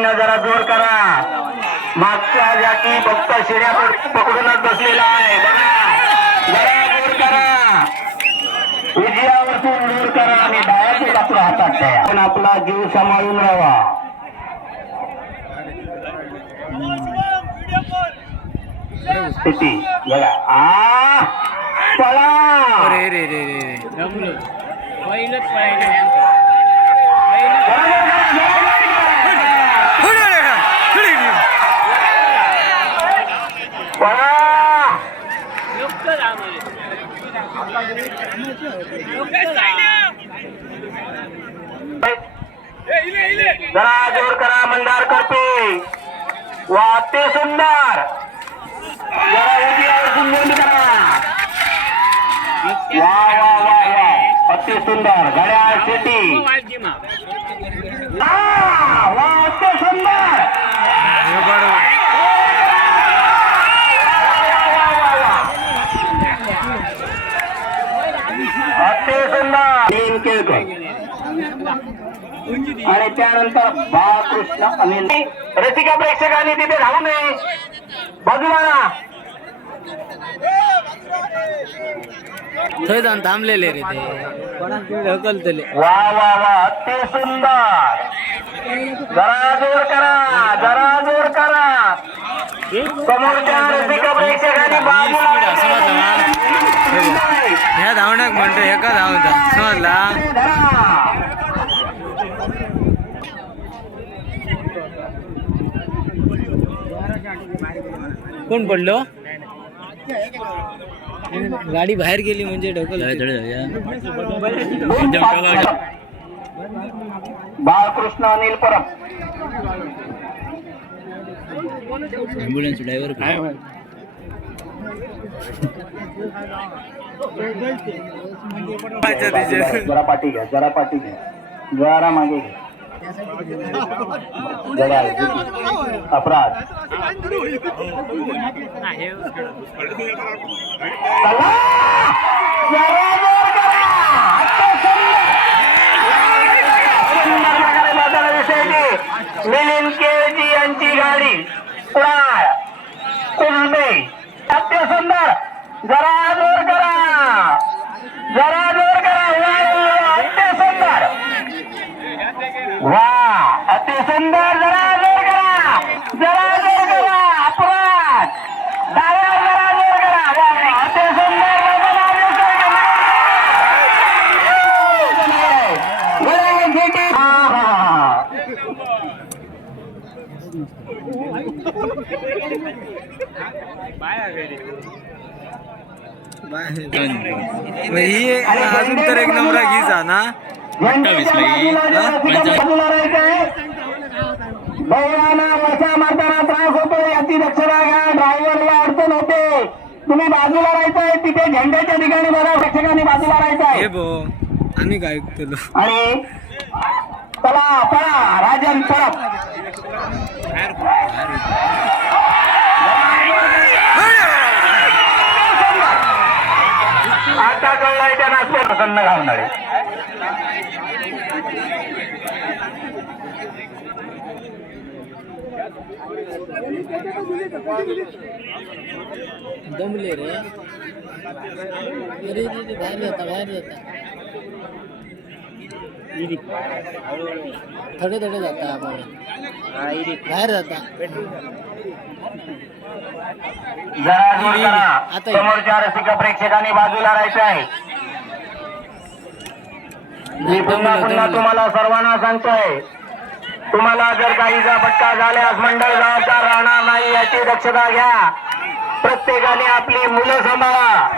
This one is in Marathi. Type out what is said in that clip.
पद्धतीनं जरा जोर करा. मागच्या जाती फक्त शिड्या पकडूनच बसलेला आहे. बघा जरा जोर करा. उजव्यावरतून जोर करा आणि डाव्यातून आपल्या हातात द्या. पण आपला जीव सांभाळून राहावा. स्थिती बघा. चला अरे रे रे रे जमलं पहिलंच जरा जोर करा मंदार करते. वा ते सुंदर. जरा उजव्यावरतून नोंद करा. वा वा वा वा अति सुंदर. घड्याळ शेती. वा अति सुंदर. अति सुंदर. तीन केळकर आणि त्यानंतर बाळकृष्ण अनिल. रसिका प्रेक्षकांनी तिथे धावू नये. बाजूला थंय जाऊन थांबलेले रे ते ढकलतले. वा वा वा अति सुंदर. जरा जोर करा. जरा जोर करा. समोरच्या रसिका प्रेक्षकांनी बाजूला ह्या धावण्याक म्हणतो एका धावता समजला. कोण पडलो. गाडी बाहेर गेली म्हणजे ढकल. बाळकृष्ण अनिल परब. ॲम्ब्युलन्स ड्रायव्हर जरा पाठी घ्या. जरा पाठी घ्या. जरा मागे घ्या. जरा अपराध. मिलिंद केळजी यांची गाडी कुणाळ कुंभे. अत्य सुंदर. जरा जोर करा. जरा जोर करा. अत्य सुंदर. वा अति सुंदर. जरा जोर करा. जरा जोर करा. अपराध. डाव्या जरा जोर करा. वा अति सुंदर. अजून तर एक नंबर घ्यायचा ना. बैलांना वशा मारताना त्रास होतो याची दक्षता घ्या. ड्रायव्हरला अडचण होते. तुम्ही बाजूला राहायचंय. तिथे झेंड्याच्या ठिकाणी बघा प्रेक्षकांनी बाजूला राहायचंय. आम्ही काय केलो. आणि चला पळा राजन परब. आता कळलाय त्या नाचतो प्रसन्न घालणारे. दमले रे. बाहेर जाता बाहेर जाता. थोडे थोडे जाता बाहेर जाता. जरा जोर करा. समोरच्या रसिका प्रेक्षकांनी बाजूला राहायचं आहे. मी पुन्हा पुन्हा तुम्हाला सर्वांना सांगतोय. तुम्हाला जर काही फटका झाल्यास मंडळ जबाबदार राहणार नाही याची दक्षता घ्या. प्रत्येकाने आपली मुलं सांभाळा.